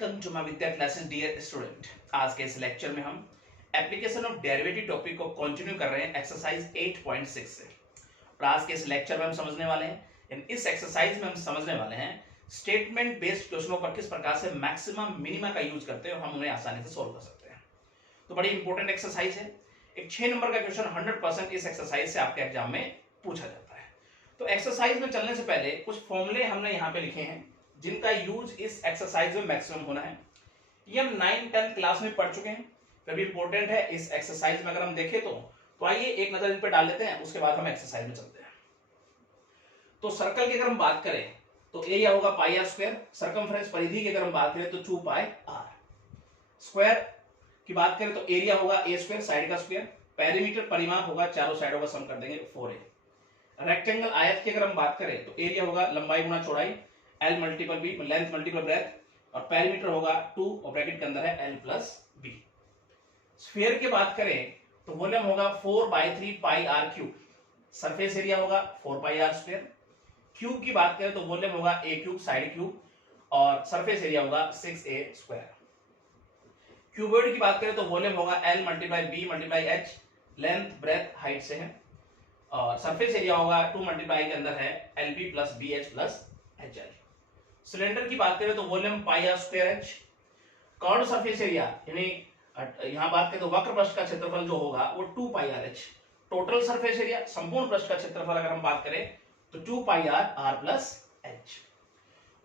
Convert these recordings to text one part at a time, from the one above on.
Welcome to my Vidya classes dear student. आज के इस लेक्चर में हम एप्लीकेशन ऑफ डेरिवेटिव टॉपिक को कंटिन्यू कर रहे हैं एक्सरसाइज 8.6 से। और आज के इस लेक्चर में हम समझने वाले हैं, इस एक्सरसाइज में हम समझने वाले हैं स्टेटमेंट बेस्ड क्वेश्चनों पर किस प्रकार से मैक्सिमम मिनिमा का यूज करते हैं और हम उन्हें आसानी से सोल्व कर सकते हैं। तो बड़ी इंपॉर्टेंट एक्सरसाइज है। एक 6 नंबर का क्वेश्चन 100% इस एक्सरसाइज से आपके एग्जाम में पूछा जाता है। तो एक्सरसाइज में चलने से पहले कुछ फॉर्मूले हमने यहाँ पे लिखे हैं जिनका यूज इस एक्सरसाइज में मैक्सिमम होना है। ये हम 9-10 क्लास में पढ़ चुके हैं, फिर भी इंपॉर्टेंट है इस एक्सरसाइज में अगर हम देखें तो आइए एक नजर इन पे डाल लेते हैं, उसके बाद हम एक्सरसाइज में चलते हैं। तो सर्कल की अगर हम बात करें तो एरिया होगा पाई आर स्क्वायर। सर्कमफ्रेंस परिधि की अगर हम बात करें तो 2 पाई आर। स्क्वायर की बात करें तो एरिया होगा ए स्क्वायर, साइड का स्क्वायर। पेरीमीटर परिमाप होगा, चारों साइडों का सम कर देंगे 4a। रेक्टेंगल आयत की अगर हम बात करें तो एरिया होगा लंबाई गुना चौड़ाई, L multiple B, length multiple breadth, और पेरीमीटर होगा 2 और ब्रैकेट के अंदर है L प्लस बी। स्फीयर की बात करें तो वॉल्यूम होगा 4/3 पाई आर क्यूब। सरफेस एरिया होगा 4 पाई आर स्क्वायर। क्यूब की बात करें तो वॉल्यूम होगा ए क्यूब, साइड क्यूब, और सरफेस एरिया होगा 6a स्क्वायर। क्यूबॉइड की बात करें तो वॉल्यूम होगा L multiply B multiply H, length breadth height से है, और सरफेस एरिया होगा 2 मल्टीप्लाई के अंदर है LB plus BH plus HL। Cylinder की बात करें तो volume pi r square h. Curve surface area यानी यहां बात करें तो वक्र पृष्ठ का क्षेत्रफल जो होगा वो 2 pi R H. Total surface area संपूर्ण पृष्ठ का क्षेत्रफल अगर हम बात करें तो 2 पाई आर प्लस एच।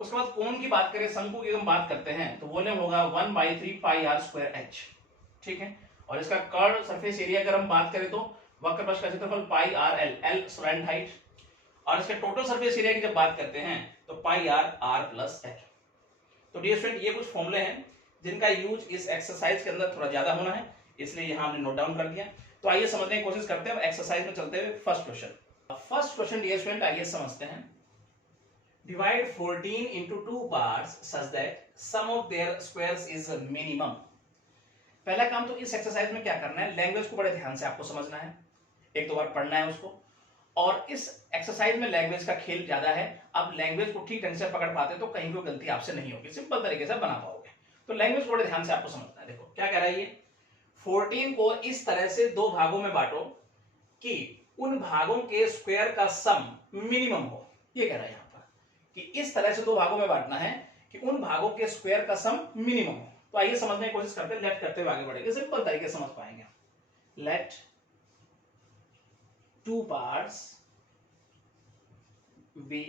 उसके बाद कोण की बात करें, शंकु की हम बात करते हैं तो वॉल्यूम होगा 1/3 पाई आर स्क्वायर एच। ठीक है, और इसका कर्व सरफेस एरिया अगर हम बात करें तो वक्र पृष्ठ का क्षेत्रफल pi R L, L slant height, और इसके टोटल सरफेस एरिया की जब बात करते हैं तो पाई आर प्लस एच। तो डियर स्टूडेंट, ये कुछ फॉर्मूले हैं जिनका यूज इस एक्सरसाइज के अंदर थोड़ा ज्यादा होना है, इसलिए यहां हमने नोट डाउन कर दिया। तो आइए समझने की कोशिश करते हैं एक्सरसाइज में चलते हुए फर्स्ट क्वेश्चन डियर स्टूडेंट आइए समझते हैं। Divide 14 into 2 parts such that sum of their squares is minimum। पहला काम तो इस एक्सरसाइज में क्या करना है, लैंग्वेज को बड़े ध्यान से आपको समझना है, एक दो बार पढ़ना है उसको। और इस एक्सरसाइज में लैंग्वेज का खेल ज्यादा है। आप लैंग्वेज को ठीक ढंग से पकड़ पाते तो कहीं कोई गलती आपसे नहीं होगी, सिंपल तरीके से बना पाओगे। तो लैंग्वेज को बड़े ध्यान से आपको समझना है। देखो क्या कह रहा है ये, 14 को इस तरह से दो भागों में बांटो कि उन भागों के स्क्वायर का सम मिनिमम हो। ये कह रहा है यहाँ पर कि इस तरह से दो भागों में बांटना है कि उन भागों के स्क्वायर का सम मिनिमम हो। तो आइए समझने की कोशिश करते हैं, लेट करते हुए आगे बढ़ेंगे, सिंपल तरीके से समझ पाएंगे। लेट 2 parts बी,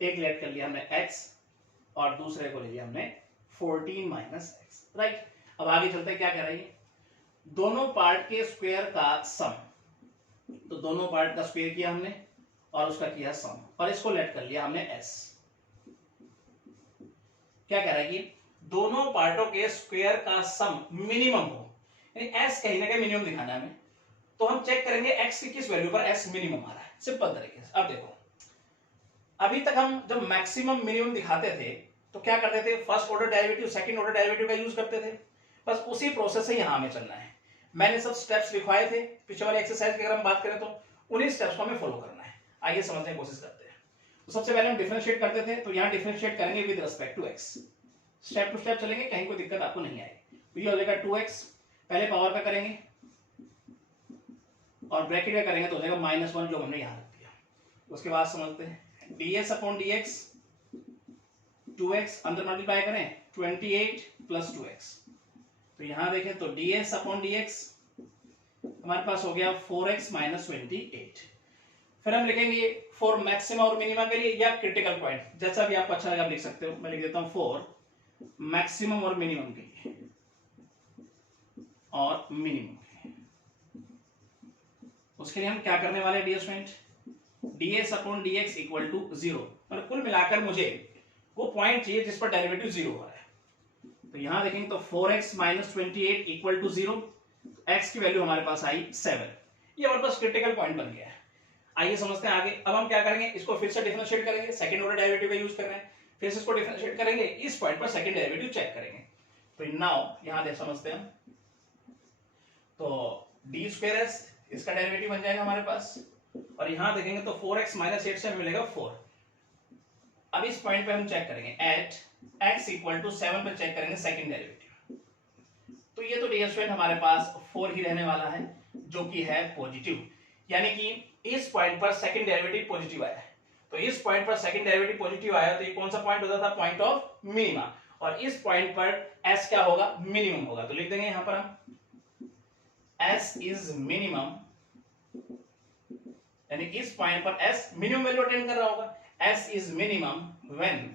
एक लेट कर लिया हमने x और दूसरे को ले लिया हमने 14 माइनस एक्स, राइट। अब आगे चलते क्या कह रही है, दोनों पार्ट के स्क्वायर का सम। तो दोनों पार्ट का स्क्वायर किया हमने और उसका किया सम, और इसको लेट कर लिया हमने s। क्या कह रहा है कि दोनों पार्टों के स्क्वायर का सम मिनिमम हो, यानी s कहीं ना कहीं मिनिमम दिखाना है हमें। तो हम चेक करेंगे x की किस वैल्यू पर s मिनिमम आ रहा है, सिंपल तरीके से। अब देखो, अभी तक हम जब मैक्सिमम मिनिमम दिखाते थे तो क्या करते थे, first order derivative second order derivative का यूज करते थे। बस उसी प्रोसेस से यहां हमें चलना है। मैंने सब स्टेप्स लिखवाए थे पिछले वाले एक्सरसाइज की, अगर हम बात करें तो उन्हीं स्टेप्स को हमें फॉलो करना है। आइए समझने की कोशिश करते हैं। तो सबसे पहले हम डिफरेंशिएट करते थे, तो यहां डिफरेंशिएट करेंगे with respect to x। Step to step चलेंगे, कहीं कोई दिक्कत आपको नहीं आएगी। तो ये हो जाएगा 2x, पहले पावर पे करेंगे और ब्रैकेट में करेंगे तो हो जाएगा -1 जो हमने यहां रख दिया। उसके बाद समझते हैं ds अपॉन dx, 2x अंदर मल्टीप्लाई करें 28 प्लस 2x। तो यहां देखें तो ds अपॉन dx हमारे पास हो गया 4x माइनस 28। फिर हम लिखेंगे फॉर मैक्सिमम और मिनिमम के लिए या क्रिटिकल पॉइंट, जैसा भी आपको अच्छा लगे आप लिख सकते हो। मैं लिख देता हूं फॉर मैक्सिमम और मिनिमम के लिए और मिनिमम के लिए। उसके लिए हम क्या करने वाले हैं dear student, ds upon dx equal to 0। मतलब कुल मिलाकर मुझे वो पॉइंट चाहिए जिस पर डेरिवेटिव 0 हो रहा है। तो यहां देखेंगे तो 4x minus 28 equal to 0, x की वैल्यू हमारे पास आई 7। ये हमारे पास क्रिटिकल पॉइंट बन गया है। आइए समझते हैं आगे। अब हम क्या करेंगे, इसको फिर से डिफरेंशिएट करेंगे, सेकंड ऑर्डर डेरिवेटिव का यूज कर रहे हैं, फिर से इसको डिफरेंशिएट करेंगे, इस पॉइंट पर सेकंड डेरिवेटिव चेक करेंगे। तो नाउ यहां देख समझते हैं, तो d स्क्वायर s इसका डेरिवेटिव बन जाएगा हमारे पास, और यहां देखेंगे तो 4x माइनस 8 से मिलेगा 4। अब इस पॉइंट पे हम चेक करेंगे एट x इक्वल टू 7 पे चेक करेंगे सेकंड डेरिवेटिव। तो ये तो डियर स्टूडेंट हमारे पास 4 ही रहने वाला है जो कि है पॉजिटिव, यानी कि इस पॉइंट पर सेकंड डेरिवेटिव पॉजिटिव आया है। तो इस पॉइंट पर सेकंड डेरिवेटिव पॉजिटिव आया तो ये कौन सा पॉइंट होता था, पॉइंट ऑफ मिनिमा, और इस पॉइंट पर s क्या होगा, मिनिमम होगा। तो लिख देंगे यहां पर हम s इज मिनिमम, यानी इस पॉइंट पर s मिनिमम वैल्यू अटेंड कर रहा होगा। s is minimum when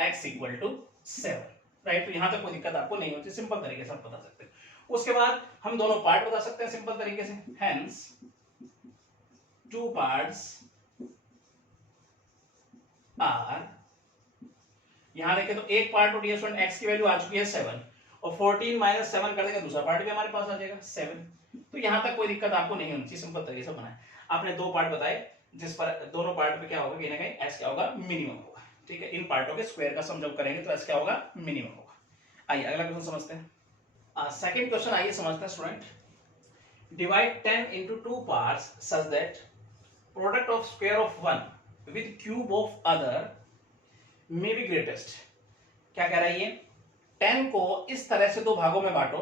x equal to 7, right. तो यहां तक कोई दिक्कत आपको नहीं होती, सिंपल तरीके से आप बता सकते हैं। उसके बाद हम दोनों पार्ट बता सकते हैं सिंपल तरीके से, हेंस टू पार्ट्स आर, यहां देखें तो एक पार्ट तो डियर स्टूडेंट x की वैल्यू आ चुकी है 7, और 14 माइनस 7 कर देगा, दूसरा पार्ट भी हमारे पास आ जाएगा 7। तो यहां तक कोई दिक्कत आपको नहीं होनी चाहिए, सिंपल तरीके से बनाए। आपने दो पार्ट बताए जिस पर दोनों पार्ट पे क्या होगा, कहीं ना कहीं s क्या होगा, मिनिमम होगा, ठीक है। इन पार्टों के स्क्वायर का सम जब करेंगे तो s क्या होगा, मिनिमम होगा। आइए अगला क्वेश्चन समझते हैं। सेकंड क्वेश्चन आइए समझते हैं student. Divide 10 into 2 parts such that product of square of one with cube of other may be greatest। क्या कह रहा है ये, 10 को इस तरह से दो भागों में बांटो,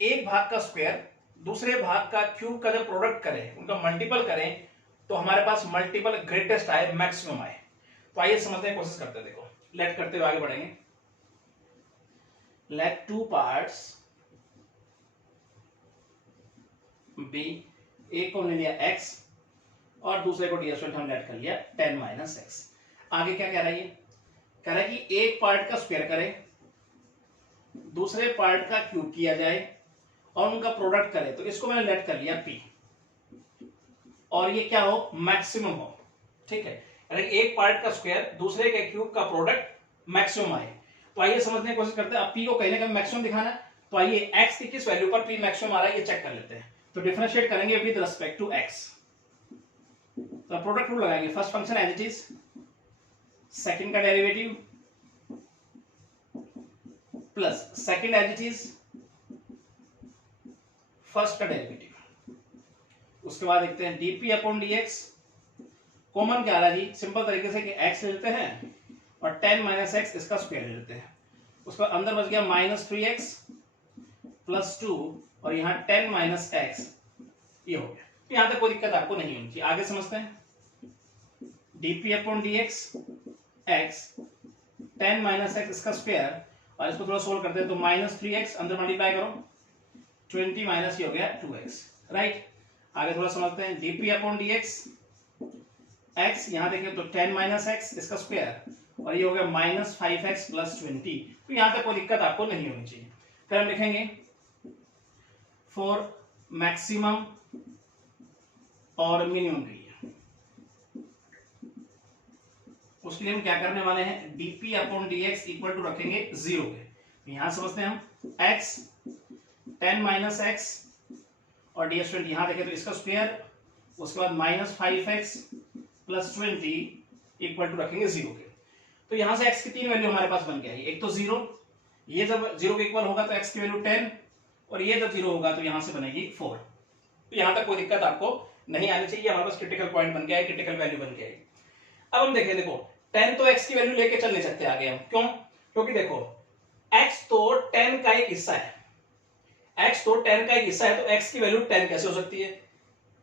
एक भाग का स्क्वायर दूसरे भाग का क्यूब का जब प्रोडक्ट करें, उनका मल्टीपल करें, तो हमारे पास मल्टीपल ग्रेटेस्ट आए, मैक्सिमम आए। तो आइए समझने की कोशिश करते हैं। देखो लेट करते हुए आगे बढ़ेंगे। लेट टू पार्ट्स बी, एक को ले लिया x और दूसरे को डियर स्टूडेंट हम लेट कर लिया 10 माइनस एक्स। आगे क्या कह रहा है ये, कह रहा है कि एक पार्ट का स्क्वायर करें, दूसरे पार्ट का क्यूब किया जाए और उनका प्रोडक्ट करें। तो इसको मैंने लेट कर लिया p, और ये क्या हो, मैक्सिमम हो, ठीक है। यानी एक पार्ट का स्क्वायर दूसरे के क्यूब का प्रोडक्ट मैक्सिमम आए। तो आइए समझने की कोशिश करते हैं। अब p को कहीं ना कहीं मैक्सिमम दिखाना है, तो आइए x की किस वैल्यू पर p मैक्सिमम आ रहा है ये चेक कर लेते हैं। तो डिफरेंशिएट करेंगे विद रिस्पेक्ट टू x, तो प्रोडक्ट रूल लगाएंगे। First function as it is, second का derivative plus second as it is first का डेरिवेटिव। उसके बाद देखते हैं dp अपॉन dx, कॉमन क्या आ रहा है जी, सिंपल तरीके से कि x ले लेते हैं और 10 माइनस एक्स इसका स्क्वायर ले लेते हैं। उसके बाद अंदर बच गया माइनस 3x प्लस 2 और यहाँ 10 माइनस एक्स, ये हो गया। यहां तक कोई दिक्कत आपको नहीं होनी चाहिए। आगे समझते हैं। dp upon dx x 10 minus x इसका स्क्वायर, और इसको थोड़ा सोल्व करते हैं तो माइनस 3x अंदर मल्टीप्लाई करो 20 माइनस ये हो गया 2x, राइट। आगे थोड़ा समझते हैं। dp अपॉन dx x, यहां देखिए तो 10 माइनस एक्स इसका स्क्वायर, और ये हो गया माइनस 5x प्लस 20। तो यहां तक कोई दिक्कत आपको नहीं होनी चाहिए। फिर हम लिखेंगे फॉर मैक्सिमम और मिनिमम के लिए, उसके लिए हम क्या करने वाले हैं, dp upon dx equal to रखेंगे 0 के। यहां समझते हैं हम x 10 माइनस एक्स और ds स्टूडेंट यहां देखें तो इसका स्क्वायर, उसके बाद minus 5x plus 20 equal to रखेंगे 0 के। तो यहां से x की तीन वैल्यू हमारे पास बन गया है। एक तो 0, ये जब 0 के इक्वल होगा तो x की वैल्यू 10, और ये जब 0 होगा तो यहां से बनेगी 4। तो यहां तक कोई दिक्कत आपको नहीं आनी चाहिए, हमारे पास क्रिटिकल पॉइंट बन गया है, क्रिटिकल वैल्यू बन गया है। अब हम देखें, देखो 10 तो x की वैल्यू लेके चल नहीं सकते आगे हम, क्यों, क्योंकि देखो x तो 10 का एक हिस्सा है, x तो 10 का एक हिस्सा है, तो x की वैल्यू 10 कैसे हो सकती है,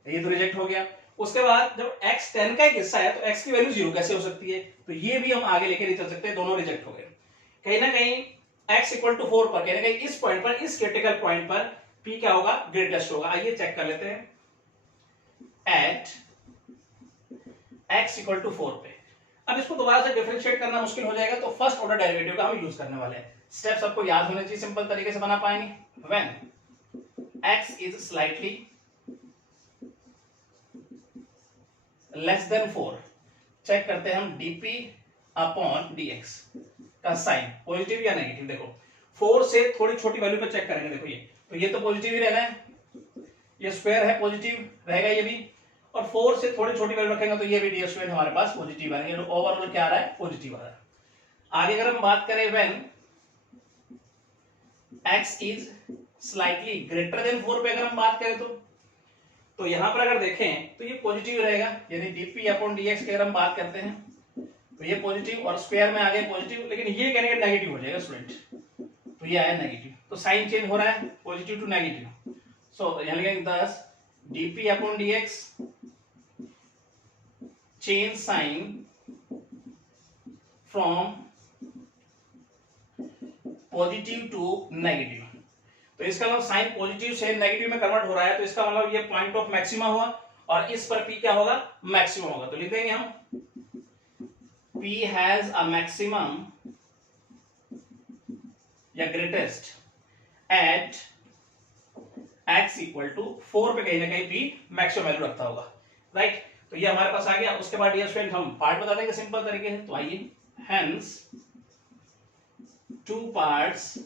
ये तो रिजेक्ट हो गया। उसके बाद जब x 10 का एक हिस्सा है तो x की वैल्यू 0 कैसे हो सकती है, तो ये भी हम आगे लेके नहीं चल सकते, दोनों रिजेक्ट हो गए। कहीं ना कहीं x इक्वल टू 4 पर, कहीं ना कहीं इस पॉइंट पर, इस क्रिटिकल पॉइंट पर p क्या होगा, ग्रेटेस्ट होगा। आइए चेक कर लेते हैं। एट x इक्वल टू 4 पे, अब इसको दोबारा से डिफरेंशिएट करना मुश्किल हो जाएगा, तो फर्स्ट ऑर्डर डेरिवेटिव का हम यूज करने वाले हैं। स्टेप्स आपको याद होने चाहिए, सिंपल तरीके से बना पाएंगे। When x is slightly less than 4, check करते हैं हम dp अपॉन dx का साइन पॉजिटिव या नेगेटिव। देखो 4 से थोड़ी छोटी वैल्यू पे चेक करेंगे। देखो ये तो ये तो पॉजिटिव ही रहना है, ये स्क्वायर है पॉजिटिव रहेगा ये भी, और 4 से थोड़ी छोटी वैल्यू रखेंगे तो ये भी डी स्क्वायर हमारे पास पॉजिटिव आएगा। ओवरऑल क्या आ रहा है, पॉजिटिव आ रहा है। आगे अगर हम बात करें when x is slightly greater than 4 पे अगर हम बात करें तो यहां पर अगर देखें तो ये पॉजिटिव रहेगा, यानी dp अपॉन dx की अगर हम बात करते हैं तो ये पॉजिटिव और स्क्वायर में आ गए पॉजिटिव, लेकिन ये कहने का नेगेटिव हो जाएगा स्टूडेंट, तो ये आया नेगेटिव, तो साइन चेंज हो रहा है पॉजिटिव टू नेगेटिव। सो यहां लिखेंगे 10 dp upon dx change sign from positive to negative. तो इसका मतलब साइन पॉजिटिव से नेगेटिव में कन्वर्ट हो रहा है, तो इसका मतलब ये पॉइंट ऑफ मैक्सिमा हुआ और इस पर P क्या होगा, मैक्सिमम होगा। तो लिख देंगे हम P हैज अ मैक्सिमम या greatest at x equal to 4 पे कहीं ना कहीं P मैक्सिमम वैल्यू रखता होगा, राइट। तो ये हमारे पास आ गया। उसके बाद डियर स्टूडेंट हम पार्ट बता देंगे सिंपल तरीके से। तो आइए, हेंस टू पार्ट्स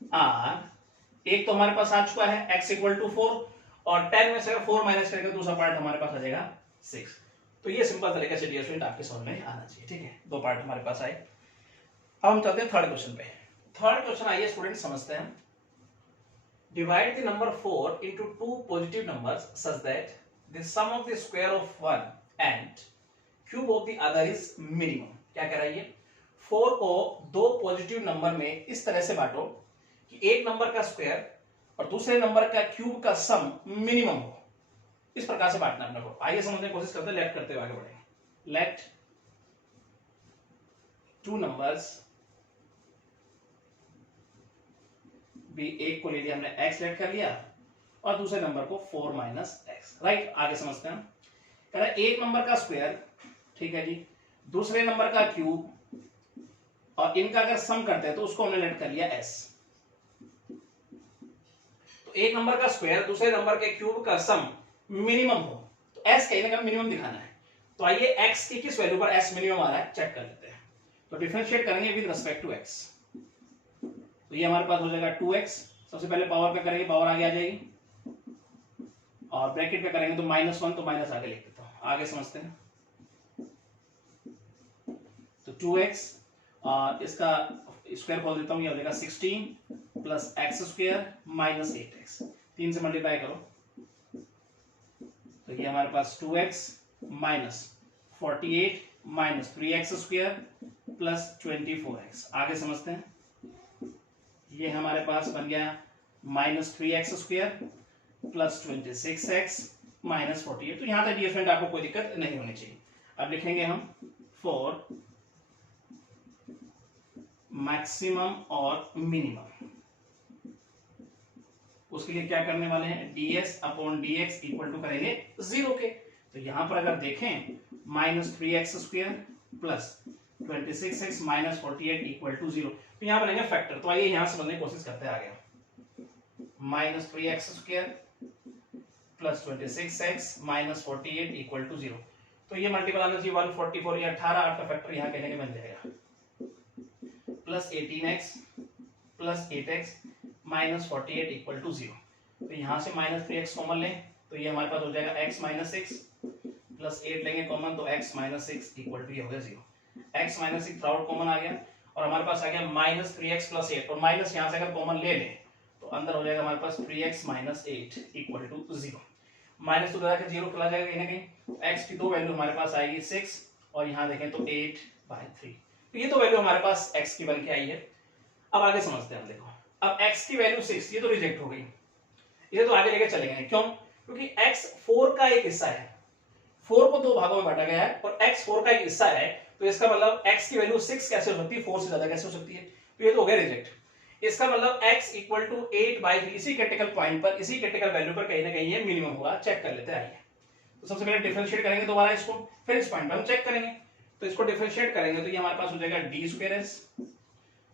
आर, एक तो हमारे पास आ चुका है x इक्वल टू 4 और 10 में से 4 माइनस करके दूसरा पार्ट हमारे पास आ जाएगा 6। तो ये सिंपल तरीके से डियर स्टूडेंट आपके समझ में आना चाहिए, ठीक है। दो पार्ट हमारे पास आए। अब हम चलते हैं थर्ड क्वेश्चन पे। थर्ड क्वेश्चन आइए स्टूडेंट समझते हैं। Divide the number 4 into two positive numbers such that the sum of the square of one and cube of the other is minimum. क्या कह रहा है ये, 4 को दो पॉजिटिव नंबर में इस तरह से बांटो कि एक नंबर का स्क्वायर और दूसरे नंबर का क्यूब का सम मिनिमम हो। इस प्रकार से बांटना अपने को। आइए समझने की कोशिश करते हैं, लेट करते हुए आगे बढ़ेंगे। लेट टू नंबर्स भी, एक को ले लिया हमने x लेट कर लिया और दूसरे नंबर को 4 माइनस एक्स, राइट। आगे समझते हैं। कह रहा है एक नंबर का स्क्वायर, ठीक है जी, दूसरे नंबर का क्यूब और इनका अगर सम करते हैं तो उसको हमने लेट कर लिया s। तो एक नंबर का स्क्वायर दूसरे नंबर के क्यूब का सम मिनिमम हो, तो s कहीं ना कहीं मिनिमम दिखाना है। तो आइए x की किस वैल्यू पर s मिनिमम आ रहा है चेक कर लेते हैं। तो डिफरेंशिएट करेंगे विद रिस्पेक्ट टू x। तो ये हमारे पास हो जाएगा 2x, सबसे पहले पावर पे करेंगे, पावर आगे आ जाएगी और ब्रैकेट पे करेंगे तो -1, तो माइनस आगे लिख देता हूं। आगे समझते हैं। तो 2x और इसका स्क्वायर खोल देता हूं, ये हो जाएगा 16 plus x square minus 8x, 3 से मल्टीप्लाई करो तो ये हमारे पास 2x minus 48 minus 3x square plus 24x। आगे समझते हैं। ये हमारे पास बन गया -3x square plus 26x minus 48। तो यहां तक डियर फ्रेंड आपको कोई दिक्कत नहीं होनी चाहिए। अब लिखेंगे हम फॉर मैक्सिमम और मिनिमम। उसके लिए क्या करने वाले हैं, ds upon dx equal to करेंगे 0 के। तो यहां पर अगर देखें -3x square plus 26x minus 48 equal to 0, तो यहां बनेगा फैक्टर। तो आइए यहां समझने की कोशिश करते हैं। आ गया -3x square plus 26x minus 48 equal to 0। तो ये मल्टीपल आना चाहिए 144 या 18, आपका फैक्टर यहां कहने के बन जाएगा plus 18x plus 8x minus 48 equal to 0। तो यहां से -3x कॉमन लें तो ये हमारे पास हो जाएगा x माइनस 6 प्लस 8 लेंगे कॉमन तो x माइनस 6 इक्वल टू ये हो गया 0। x माइनस 6 आउट कॉमन आ गया और हमारे पास आ गया -3x प्लस 8, और माइनस यहां से अगर कॉमन ले लें तो अंदर हो जाएगा हमारे पास 3x minus 8 equal to 0। Minus तो जाकर 0 चला जाएगा कहीं ना कहीं। x की दो वैल्यू हमारे पास आएगी 6 और यहां देखें तो 8/3। तो ये तो वैल्यू हमारे पास x की बन के आई है। अब आगे समझते हैं हम। देखो अब x की वैल्यू 6, ये तो रिजेक्ट हो गई, इसे तो आगे लेके चलेंगे। क्यों? क्योंकि x 4 का एक हिस्सा है, 4 को दो भागों में बांटा गया है और x 4 का एक हिस्सा है, तो इसका मतलब x की वैल्यू 6 कैसे हो सकती है, 4 से ज्यादा कैसे हो सकती है, तो ये तो हो गया रिजेक्ट। इसका मतलब x इक्वल टू 8/3, इसी क्रिटिकल पॉइंट पर, इसी क्रिटिकल वैल्यू पर कहीं ना कहीं ये मिनिमम होगा। चेक कर लेते हैं। आइए तो सबसे पहले डिफरेंशिएट करेंगे दोबारा इसको, फिर इस पॉइंट पर हम चेक करेंगे। तो इसको डिफरेंशिएट करेंगे तो ये हमारे पास हो जाएगा d²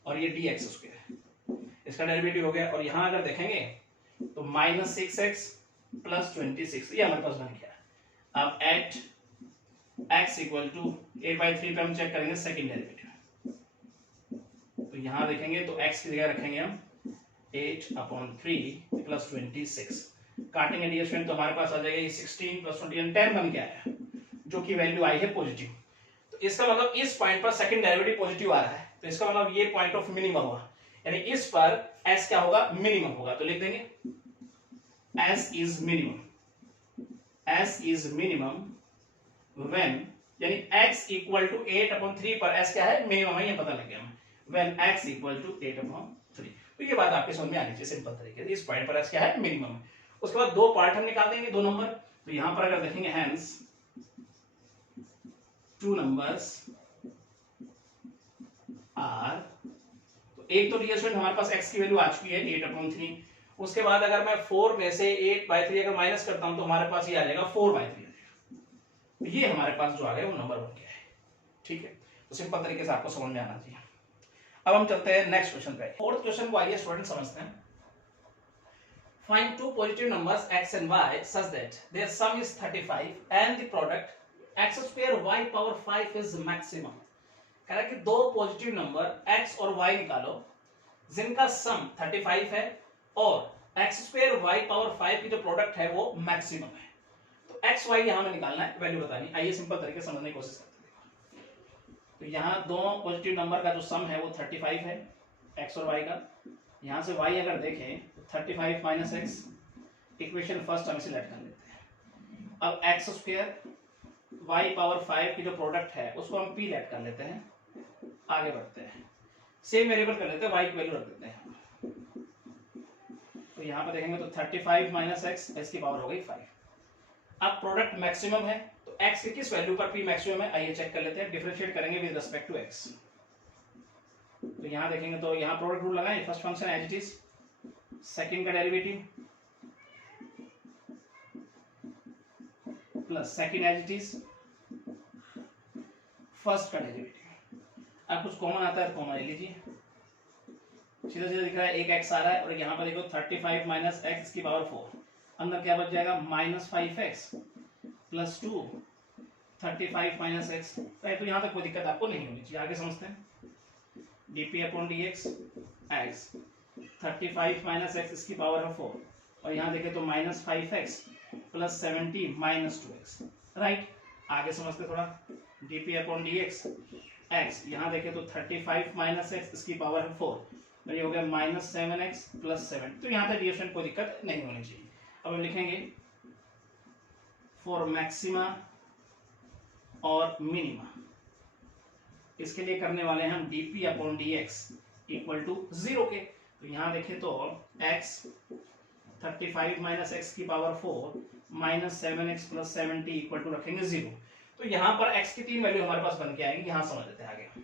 और ये dx², इसका डेरिवेटिव हो गया। और यहां अगर देखेंगे तो -6x प्लस 26, ये हमारे पास बन गया। अब एट x इक्वल टू 8/3 पे हम चेक करेंगे सेकंड डेरिवेटिव। तो यहां देखेंगे तो x की जगह रखेंगे हम 8/3 प्लस 26, काटेंगे डियर फ्रेंड तो हमारे पास आ जाएगा ये 16 प्लस 20 10 बन के आया, जो कि वैल्यू आई है पॉजिटिव। तो इसका मतलब इस पॉइंट पर सेकंड डेरिवेटिव पॉजिटिव आ रहा है, तो इसका मतलब ये पॉइंट ऑफ मिनिमम हुआ, यानी इस पर s क्या होगा, मिनिमम होगा। तो लिख देंगे s is minimum, s is minimum when यानी x इक्वल टू 8/3 पर s क्या है, मिनिमम है, ये पता लग गया हमें, व्हेन x इक्वल टू 8/3। तो ये बात आपके समझ में आनी चाहिए सिंपल तरीके से, इस पॉइंट पर s क्या है, मिनिमम है। उसके बाद दो पार्ट हम निकाल देंगे, दो नंबर। तो यहां पर अगर देखेंगे हैंस टू नंबर्स आर, तो एक तो डियर स्टूडेंट हमारे पास x की वैल्यू आ चुकी है 8/3। उसके बाद अगर मैं 4 में से 8/3 अगर माइनस करता हूं तो हमारे पास ये आ जाएगा 4/3। ये हमारे पास जो आ गया वो नंबर बन गया है, ठीक है। तो सिंपल तरीके से आपको समझ में आना चाहिए। अब हम चलते हैं नेक्स्ट क्वेश्चन पे। फोर्थ क्वेश्चन को आइए स्टूडेंट समझते हैं। Find two positive numbers x and y such that their sum is 35 and the product x square y power 5 is maximum। कह रहा है कि दो पॉजिटिव नंबर x और y निकालो जिनका सम 35 है और x स्क्वायर y पावर 5 की जो प्रोडक्ट है वो मैक्सिमम है। तो x y यहां में निकालना है, वैल्यू बतानी। आइए सिंपल तरीके से समझने की कोशिश करते हैं। तो यहाँ दो पॉजिटिव नंबर का जो सम है वो 35 है, x और y का। यहाँ से y अगर देखें तो 35 माइनस एक्स, इक्वेशन फर्स्ट हम इसे लेट कर लेते हैं। अब x स्क्वायर y पावर 5 की जो प्रोडक्ट है उसको हम p लेट कर लेते हैं। आगे बढ़ते हैं, सेम वेरिएबल कर लेते हैं, y की वैल्यू रख देते हैं। तो यहाँ पर देखेंगे तो 35 माइनस एक्स, एस की पावर हो गई 5। अब प्रोडक्ट मैक्सिमम है तो x की किस वैल्यू पर p मैक्सिमम है, आइए चेक कर लेते हैं। डिफरेंशिएट करेंगे विद रिस्पेक्ट टू x। तो यहाँ देखेंगे तो यहाँ प्रोडक्ट रूल लगाएं, first function as it is, second का derivative plus second as it is, first का डेरिवेटिव। अब कुछ कॉमन आता है, कॉमन ले लीजिए। सीधा सीधा दिख रहा है, एक x आ रहा है और यहाँ पर देखो 35 माइनस एक्स की पावर 4, अंदर क्या बच जाएगा, minus 5x plus 2, 35 minus x. तो यहाँ तक कोई दिक्कत आपको नहीं होनी चाहिए। आगे समझते हैं। dp upon dx x 35 minus x इसकी पावर है 4 और यहाँ देखें तो minus 5x plus 70 minus 2x, right. आगे समझते थोड़ा। dp अपॉन dx x यहाँ देखें तो 35 माइनस एक्स इसकी पावर है 4 और ये हो गया माइनस 7x प्लस 7। तो यहाँ तक डिविजन कोई दिक्कत नहीं होनी चाहिए। अब हम लिखेंगे फॉर मैक्सिमा और मिनिमा, इसके लिए करने वाले हैं हम dp upon dx equal to 0 के। तो यहाँ देखें तो x 35 माइनस एक्स की power 4 minus 7x plus 70 equal to रखेंगे 0। तो यहाँ पर x की तीन वैल्यू हमारे पास बन के आएंगी, यहाँ समझ लेते हैं आगे।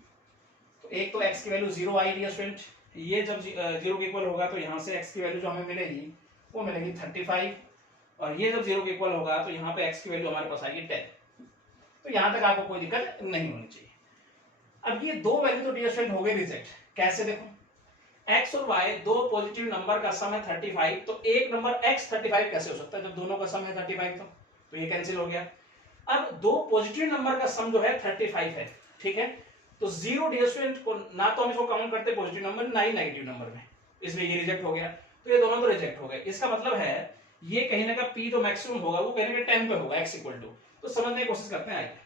तो एक तो x की वैल्यू 0 आई डियर स्टूडेंट, ये जब 0 के इक्वल होगा तो यहाँ से x की वैल्यू जो हमें मिलेगी वो मिलेगी 35 और ये जब 0 के इक्वल होगा तो यहाँ पे x की वैल्यू हमारे पास आएगी 10। तो यहाँ तक आपको कोई दिक्कत नहीं होनी चाहिए। अब ये दो वैल्यू तो डियर स्टूडेंट हो गए रिजेक्ट। कैसे, देखो x और y दो पॉजिटिव नंबर का सम है 35, तो एक नंबर x 35 कैसे हो सकता है जब दोनों का सम है 35? तो ये कैंसिल हो गया। अब दो पॉजिटिव नंबर का सम जो है 35 है, ठीक है। तो 0 डियर स्टूडेंट को ना तो हम इसको काउंट करते पॉजिटिव नंबर, ना ही नेगेटिव नंबर में, इसलिए ये रिजेक्ट हो गया। तो ये दोनों तो रिजेक्ट हो गए। इसका मतलब है ये कहीं ना कहीं p जो मैक्सिमम होगा वो कहीं ना 10 पे होगा x इक्वल टू। तो समझने की कोशिश करते हैं आइए।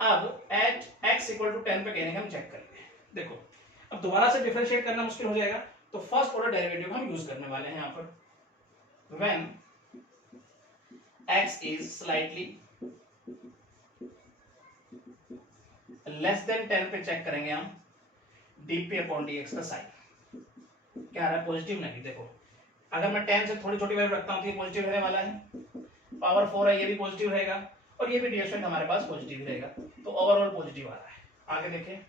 अब एट x इक्वल टू 10 पे कहने का हम चेक करेंगे। देखो अब दोबारा से डिफरेंशिएट करना मुश्किल हो जाएगा, तो फर्स्ट ऑर्डर डेरिवेटिव हम यूज करने वाले हैं यहाँ पर। When x is slightly less then 10 पे चेक करेंगे हम dp अपॉन dx का साइन क्या आ रहा है, पॉजिटिव नहीं। देखो अगर मैं 10 से थोड़ी छोटी वैल्यू रखता हूं तो ये पॉजिटिव रहने वाला है, पावर 4 है ये भी पॉजिटिव रहेगा और ये भी डियर स्टूडेंट हमारे पास पॉजिटिव रहेगा। तो ओवरऑल पॉजिटिव आ रहा है। आगे देखें,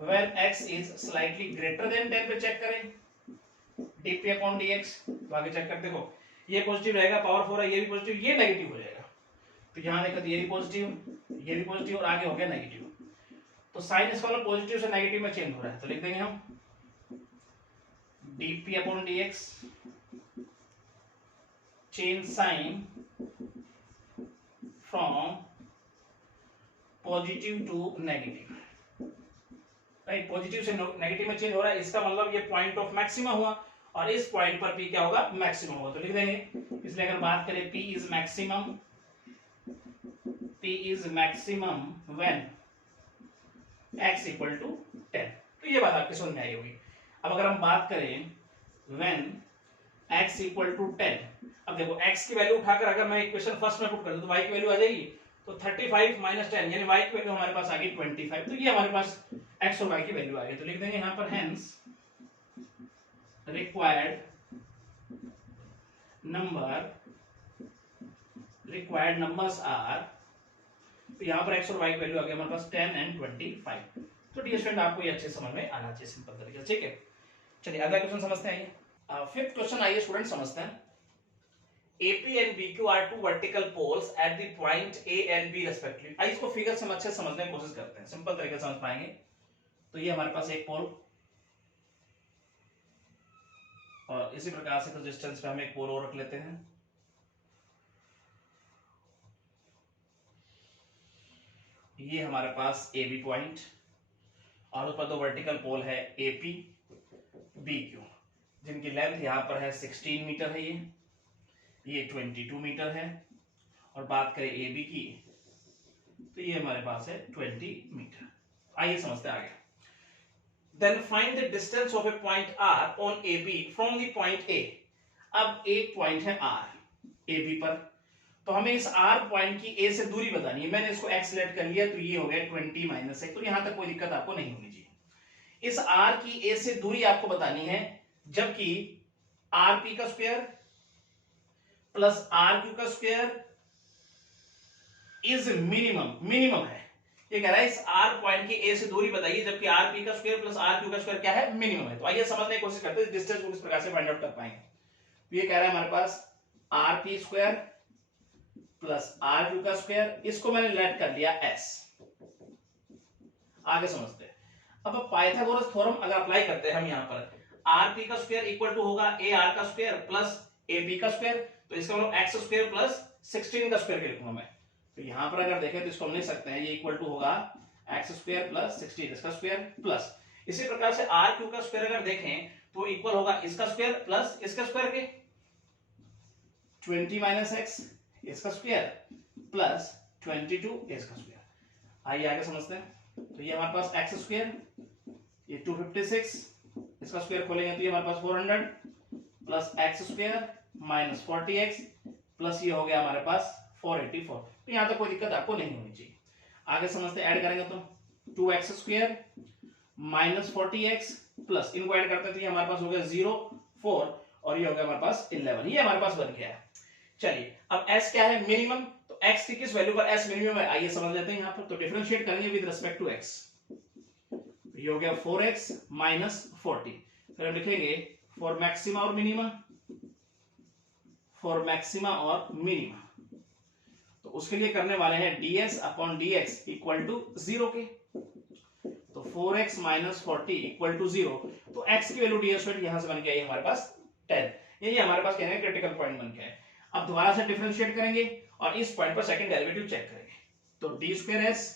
when x is slightly greater than 10 पे चेक करें dp अपॉन dx। तो आगे चेक कर देखो ये पॉजिटिव रहेगा, पावर 4 है ये भी पॉजिटिव, ये नेगेटिव हो जाएगा। तो यहाँ देखो ये भी पॉजिटिव और आगे हो गया नेगेटिव। तो साइन इसका मतलब पॉजिटिव से नेगेटिव में चेंज हो रहा है। तो लिख देंगे हम dp upon dx change sign from positive to negative, right. Positive से नेगेटिव में चेंज हो रहा है, इसका मतलब ये पॉइंट ऑफ मैक्सिमा हुआ और इस पॉइंट पर p क्या होगा, मैक्सिमम होगा। तो लिख देंगे, इसलिए अगर बात करें p is maximum when x equal to 10। तो ये बात आपकी समझ में आई होगी। अब अगर हम बात करें व्हेन x इक्वल टू 10, अब देखो x की वैल्यू उठाकर अगर मैं इक्वेशन फर्स्ट में पुट कर दूं तो y की वैल्यू आ जाएगी। तो 35 माइनस 10 यानी y की वैल्यू हमारे पास आ गई 25। तो ये हमारे पास x और y की वैल्यू आ गई। तो लिख देंगे यहां पर hence required numbers are, तो यहाँ पर x और y की वैल्यू आ गई हमारे पास 10 एंड 25। तो डियर स्टूडेंट आपको ये अच्छे समझ में आना चाहिए सिंपल तरीके से, ठीक है। चलिए अगला क्वेश्चन समझते हैं। आइए फिफ्थ क्वेश्चन आइए स्टूडेंट समझते हैं। AP and BQ are two vertical poles at the point A and B respectively। आइए इसको फिगर से अच्छे समझने की कोशिश करते हैं, सिंपल तरीके से समझ पाएंगे। तो ये हमारे पास एक पोल और इसी प्रकार से कुछ डिस्टेंस पे हम एक पोल और रख लेते हैं। ये हमारे पास AB पॉइंट और उस पर दो वर्टिकल पोल है AP BQ, जिनकी लेंथ यहाँ पर है 16 मीटर है, ये 22 मीटर है। और बात करें AB की तो ये हमारे पास है 20 मीटर। आइए समझते हैं आगे। Then find the distance of a point R on AB from the point A। अब एक पॉइंट है R AB पर, तो हमें इस R पॉइंट की A से दूरी बतानी है। मैंने इसको x सेलेक्ट कर लिया, तो ये हो गया 20 माइनस 1। तो यहां तक कोई दिक्कत आपको नहीं होनी चाहिए। इस R की A से दूरी आपको बतानी है, जबकि RP का स्क्वायर प्लस RQ का स्क्वायर इज मिनिमम है। ये कह रहा है इस R पॉइंट की A से दूरी बताइए, जबकि RP का स्क्वायर प्लस RQ का स्क्वायर क्या है, मिनिमम है। तो आइए समझने की कोशिश करते हैं डिस्टेंस को किस प्रकार से फाइंड आउट कर पाएंगे। तो ये कह रहा है हमारे पास RP स्क्वायर प्लस RQ का स्क्वायर, इसको मैंने लेट कर लिया S। आगे समझते हैं। अब पाइथागोरस थ्योरम अगर अप्लाई करते हैं हम यहाँ पर, RP का स्क्वायर इक्वल टू होगा AR का स्क्वायर प्लस AB का स्क्वायर। तो इसका मतलब x स्क्वायर प्लस 16 का स्क्वायर लिखूंगा मैं। तो यहां पर अगर देखें तो इसको हम लिख सकते हैं, ये इक्वल टू होगा x स्क्वायर प्लस 16 इसका स्क्वायर प्लस, इसी प्रकार से RQ का स्क्वायर अगर देखें तो इक्वल होगा इसका स्क्वायर प्लस इसका स्क्वायर के 20 माइनस x इसका स्क्वायर प्लस 22 इसका स्क्वायर। आइए आगे समझते हैं। तो ये हमारे पास x स्क्वायर, ये 256, इसका स्क्वायर खोलेंगे तो ये हमारे पास 400 plus x square minus 40x plus ये हो गया हमारे पास 484। तो यहां तक कोई दिक्कत आपको नहीं होनी चाहिए। आगे समझते हैं, ऐड करेंगे तो 2x square minus 40x plus, इनको ऐड करते हैं तो ये हमारे पास हो गया 0 4 और ये हो गया हमारे पास 11। ये हमारे पास बन गया है। चलिए अब s क्या है, मिनिमम। तो x की किस वैल्यू पर s मिनिमम है, आइए समझ लेते हैं यहाँ पर। तो डिफरेंशिएट करेंगे विद रिस्पेक्ट टू x। ये हो गया 4x माइनस 40। फिर हम लिखेंगे फॉर मैक्सिमा और मिनिमा, फॉर मैक्सिमा और मिनिमा। तो उसके लिए करने वाले हैं ds upon dx equal to 0 के। तो 4x माइनस 40 इक्वल टू 0। तो x की वैल्यू ds यहां से बन गया, ये हमारे पास 10। ये हमारे पास कहने क्रिटिकल पॉइंट बन गया है। अब दोबारा से डिफरेंशिएट करेंगे और इस पॉइंट पर सेकंड डेरिवेटिव चेक करेंगे। तो d square s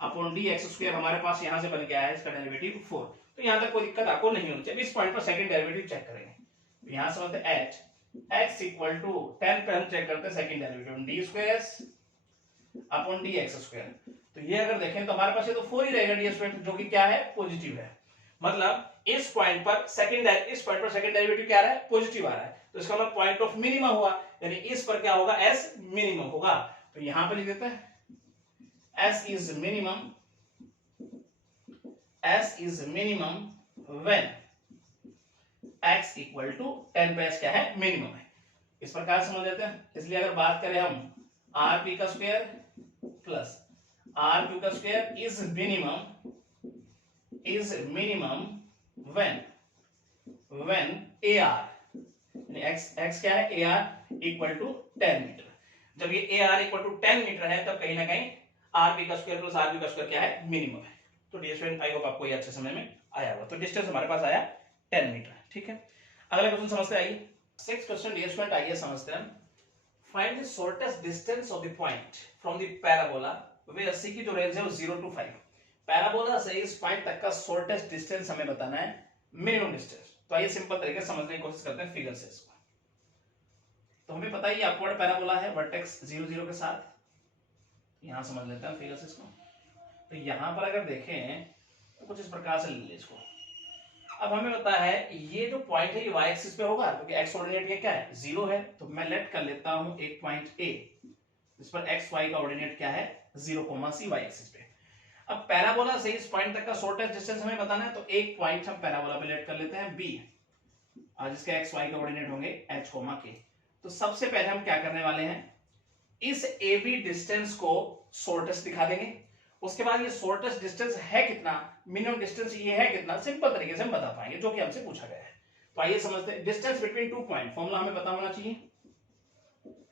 upon dx square हमारे पास यहां से बन गया है, इसका डेरिवेटिव 4। तो यहां तक कोई दिक्कत आपको नहीं होनी चाहिए। इस पॉइंट पर सेकंड डेरिवेटिव चेक करेंगे। तो यहां से मतलब एट x इक्वल टू 10 पे हम चेक करते हैं second derivative, d square s upon dx square. तो ये अगर देखें तो हमारे पास ये तो 4 ही रहेगा ds स्क्वायर, जो कि क्या है, पॉजिटिव है। मतलब इस पॉइंट पर सेकंड डेरिवेटिव क्या आ रहा है, पॉजिटिव आ रहा है। तो इसका मतलब पॉइंट ऑफ मिनिमम हुआ, यानी इस पर क्या होगा, s मिनिमम होगा। तो यहां पे लिख देते हैं s is minimum when x equal to 10 पे s क्या है, मिनिमम है। इस प्रकार समझ लेते हैं। इसलिए अगर बात करें हम RP का स्क्वायर प्लस RQ का square is minimum when AR, x क्या है, AR इक्वल टू 10 मीटर। जब ये AR इक्वल टू 10 मीटर है तब कहीं ना कहीं RP का स्क्वायर प्लस RQ का स्क्वायर क्या है, मिनिमम है। तो डियर स्टूडेंट आई होप आपको ये अच्छे समय में आया होगा। तो डिस्टेंस हमारे पास आया 10 मीटर, ठीक है। अगला क्वेश्चन समझते हैं। आइए 6th क्वेश्चन डियर स्टूडेंट, आइए समझते हैं। Find the shortest distance of the point from the parabola where c की जो रेंज है वो 0 to 5। पैराबोला से इस पॉइंट तक का शॉर्टेस्ट डिस्टेंस हमें बताना है, मिनिमम डिस्टेंस। तो आइए सिंपल तरीके से समझने की कोशिश करते हैं फिगर से इसको। तो हमें पता है ये अपवर्ड पैराबोला है वर्टेक्स 0 0 के साथ। यहां समझ लेते हैं फिगर से इसको। तो यहां पर अगर देखें तो कुछ इस प्रकार से ले लीजिए इसको। अब हमें पता है ये जो पॉइंट है ये y एक्सिस पे होगा, क्योंकि x कोऑर्डिनेट ये क्या है, 0 है। तो मैं लेट कर लेता हूं एक पॉइंट A इस पर एक्स वाई का ऑर्डिनेट क्या है 0, c y एक्सिस पे। अब पैराबोला से इस पॉइंट तक का शॉर्टेस्ट डिस्टेंस हमें बताना है, तो एक पॉइंट हम पैराबोला पे लेट कर लेते हैं b, और जिसके एक्स वाई का ऑर्डिनेट होंगे h, k। तो सबसे पहले हम क्या करने वाले हैं, इस AB डिस्टेंस को शॉर्टेस्ट दिखा देंगे। उसके बाद ये शॉर्टेस्ट डिस्टेंस है कितना, मिनिमम डिस्टेंस ये है कितना, सिंपल तरीके से हम बता पाएंगे, जो कि हमसे पूछा गया है। तो आइए समझते हैं। Distance between two point formula हमें पता होना चाहिए,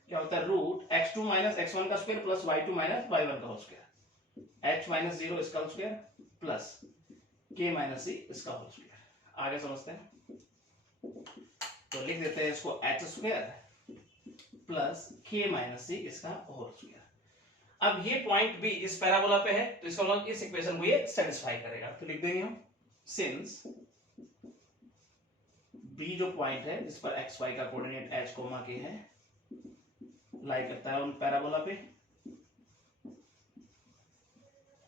क्या होता है, रूट x2 माइनस x1 का square plus y2 minus y1 का होल स्क्वायर, h माइनस 0 इसका whole square plus k minus c इसका होल स्क्वायर। आगे समझते हैं, तो लिख देते हैं इसको h square plus k minus c इसका होल स्क्वायर। अब ये पॉइंट भी इस पैराबोला पे है, तो इसका मतलब इस इक्वेशन को ये सेटिस्फाई करेगा। तो लिख देंगे हम सिंस b जो पॉइंट है जिस पर x y का कोऑर्डिनेट h, k है, लाई करता है उन पैराबोला पे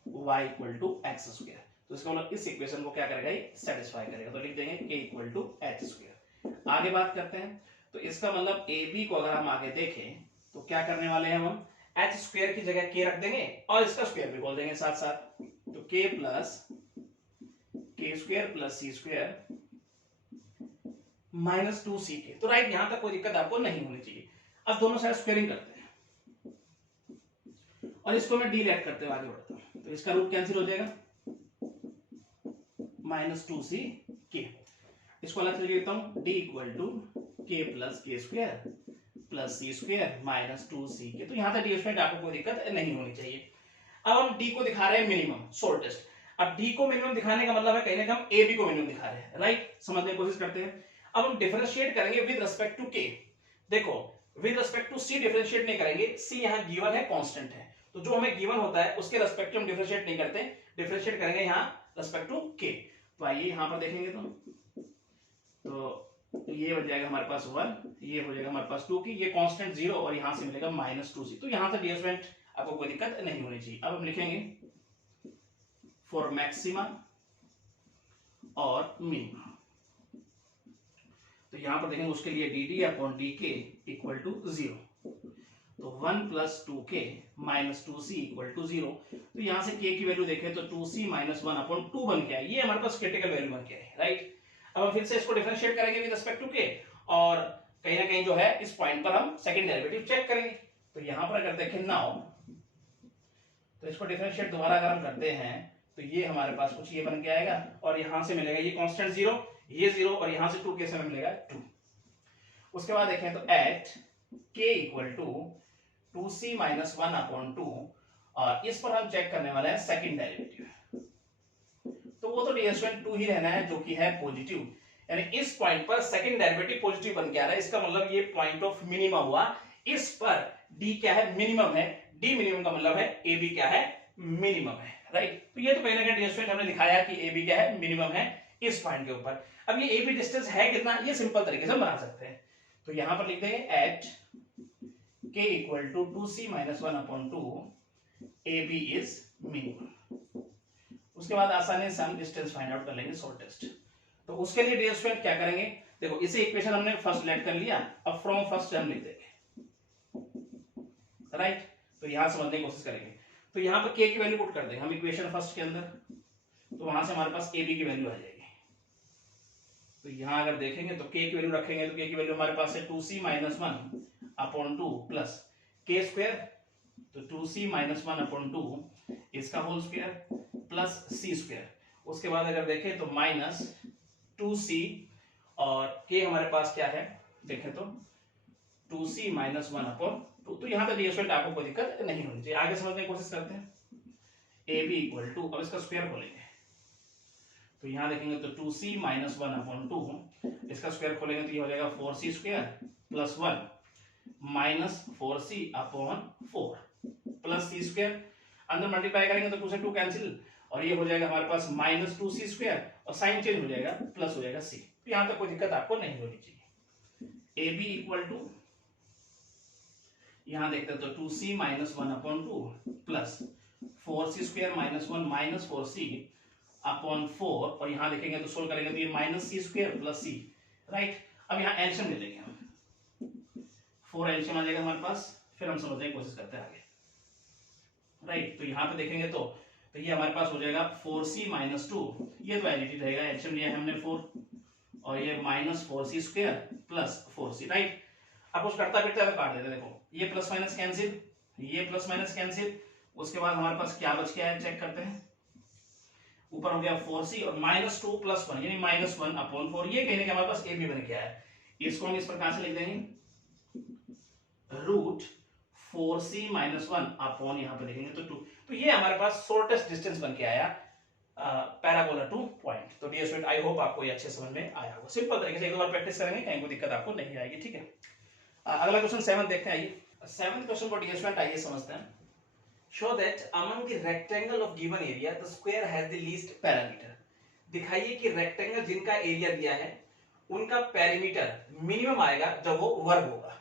y equal to x square, तो इसका मतलब इस इक्वेशन को क्या करेगा, ये सेटिस्फाई करेगा। तो लिख देंगे k equal to h square. आगे बात करते हैं, तो इसका मतलब AB को अगर हम आगे देखें तो क्या करने वाले हैं हम एच स्क्वायर की जगह k रख देंगे और इसका स्क्वायर भी बोल देंगे साथ साथ, तो k plus k square plus c square minus 2ck। तो राइट, यहां तक कोई दिक्कत आपको नहीं होनी चाहिए। अब दोनों साइड स्क्वायरिंग करते हैं और इसको मैं डी लेट करते हुए आगे बढ़ता हूं, तो इसका रूट कैंसिल हो जाएगा, माइनस 2ck। इसको अलग से लिख देता हूं, d equal to k plus k square plus c square minus 2ck। तो यहां तक डी स्क्वायर आपको कोई दिक्कत नहीं होनी चाहिए। अब हम d को दिखा रहे हैं मिनिमम, शॉर्टेस्ट। अब d को मिनिमम दिखाने का मतलब है कहीं ना कहीं हम AB को मिनिमम दिखा रहे हैं, राइट, समझने की कोशिश करते हैं। अब हम डिफरेंशिएट करेंगे विद रिस्पेक्ट टू k। देखो, with respect to c differentiate नहीं करेंगे, c यहां गिवन है, कांस्टेंट है, तो जो हमें गिवन होता है उसके रिस्पेक्ट में हम डिफरेंशिएट नहीं करते, डिफरेंशिएट करेंगे यहां रिस्पेक्ट टू k। तो आइए यहां पर देखेंगे, तो ये बन जाएगा हमारे पास 1, ये हो जाएगा हमारे पास 2 की, ये कांस्टेंट 0 और यहां से मिलेगा माइनस 2c। तो यहां से डिस्टेंस आपको कोई दिक्कत नहीं होनी चाहिए। अब हम लिखेंगे फॉर मैक्सिमा और मिनिमा, तो यहां पर देखेंगे उसके लिए dd upon dk equal to 0, तो 1 plus 2k minus 2c equal to 0। तो यहां से k की वैल्यू देखें तो 2c माइनस 1 अपॉन 2 बन गया, ये हमारे पास क्रिटिकल वैल्यू बन गया है, राइट। अब हम फिर से इसको डिफरेंशिएट करेंगे विद रिस्पेक्ट टू k, और कहीं ना कहीं जो है इस पॉइंट पर हम सेकंड डेरिवेटिव चेक करेंगे। तो यहां पर अगर देखें नाउ, तो इसको डिफरेंशिएट दोबारा अगर हम करते हैं तो ये हमारे पास कुछ ये बन के आएगा, और यहां से मिलेगा ये कांस्टेंट 0, ये 0, और यहां से 2k से मिलेगा 2। उसके बाद देखें तो at k equal to 2c minus 1 upon 2, और इस पर हम चेक करने वाले हैं सेकंड डेरिवेटिव, तो वो तो ds 2 ही रहना है जो कि है पॉजिटिव, यानी इस पॉइंट पर सेकंड डेरिवेटिव पॉजिटिव बन के आ रहा है। इसका मतलब ये पॉइंट ऑफ मिनिमा हुआ, इस पर d क्या है, मिनिमम है, d मिनिमम का मतलब है AB क्या है, मिनिमम है, राइट। तो ये तो पहले का ds हमने दिखाया कि AB क्या है, मिनिमम है इस पॉइंट के ऊपर। अब ये AB डिस्टेंस है कितना, ये सिंपल तरीके से बना सकते हैं। तो यहां पर लिख देंगे at k equal to 2c minus 1 upon 2, AB is minimum. उसके बाद आसानी से हम डिस्टेंस फाइंड आउट कर लेंगे शॉर्टेस्ट। तो उसके लिए ds क्या करेंगे, देखो इसे इक्वेशन हमने फर्स्ट लेट कर लिया, अब फ्रॉम फर्स्ट हम लिख देंगे, राइट। तो यहां समझने की कोशिश करेंगे, तो यहां पर k की वैल्यू पुट कर देंगे हम इक्वेशन फर्स्ट के अंदर, तो वहां से हमारे पास AB की वैल्यू आ जाएगी। तो यहां अगर देखेंगे तो k की वैल्यू रखेंगे, तो k की वैल्यू हमारे पास है 2c minus 1 upon 2 plus k square, तो 2c माइनस 1 अपॉन 2 इसका whole square plus c square. उसके बाद अगर देखें तो माइनस 2c और k हमारे पास क्या है, देखें तो 2c माइनस 1 अपॉन 2। तो यहां तक ds आपको कोई दिक्कत नहीं होनी चाहिए। आगे समझने की कोशिश करते हैं, AB इक्वल टू, अब इसका स्क्वायर खोलेंगे, तो यहां देखेंगे तो 2c माइनस 1 अपॉन 2, इसका स्क्वायर खोलेंगे तो ये हो जाएगा 4c square plus 1 minus 4c upon 4 plus c square, अंदर मल्टीप्लाई करेंगे तो 2 से 2 कैंसिल, और ये हो जाएगा हमारे पास माइनस 2c स्क्वायर, और साइन चेंज हो जाएगा, प्लस हो जाएगा c। तो यहां तक कोई दिक्कत आपको नहीं होनी चाहिए। AB इक्वल टू, यहां देखते हैं तो 2c minus 1 upon 2 plus 4c square minus 1 minus 4c upon 4, और यहां देखेंगे तो सोल्व करेंगे तो ये minus c square plus c, right. अब यहां एलसीएम ले लेंगे हम, 4 एलसीएम आ जाएगा हमारे पास फिर हम समझने की कोशिश करते हैं आगे। राइट, तो यहाँ पे देखेंगे तो ये हमारे पास हो जाएगा 4c माइनस 2, ये तो एलईडी रहेगा, एलसीएम लिया है हमने 4 और ये minus 4c square plus 4c। Right, अब कुछ करता फिरता है काट देते हैं। देखो ये प्लस माइनस कैंसिल, ये प्लस माइनस कैंसिल, उसके बाद हमारे पास क्या बच गया है चेक करते हैं। ऊपर हो गया 4c और माइनस 2 प्लस 1 यानी माइनस 1 अपॉन 4, ये कहने के हमारे पास ए भी बन गया है। इसको हम इस प्रकार से लिख देंगे रूट 4c माइनस 1 अपॉन यहाँ पे लिखेंगे तो 2। तो ये हमारे पास शॉर्टेस्ट डिस्टेंस बन के आया पैराबोला टू पॉइंट। तो डियर स्टूडेंट आई होप आपको ये अच्छे समझ में आया होगा। सिंपल तरीके से एक दो बार प्रैक्टिस करेंगे, कहीं कोई दिक्कत आपको नहीं आएगी। ठीक है, अगला क्वेश्चन 7 देखते हैं। आइए 7th क्वेश्चन को डियर स्टूडेंट आइए समझते हैं। Show that among the rectangle of given area the square has the least parameter. दिखाइए कि रेक्टेंगल जिनका एरिया दिया है उनका पैरामीटर मिनिमम आएगा जब वो वर्ग होगा।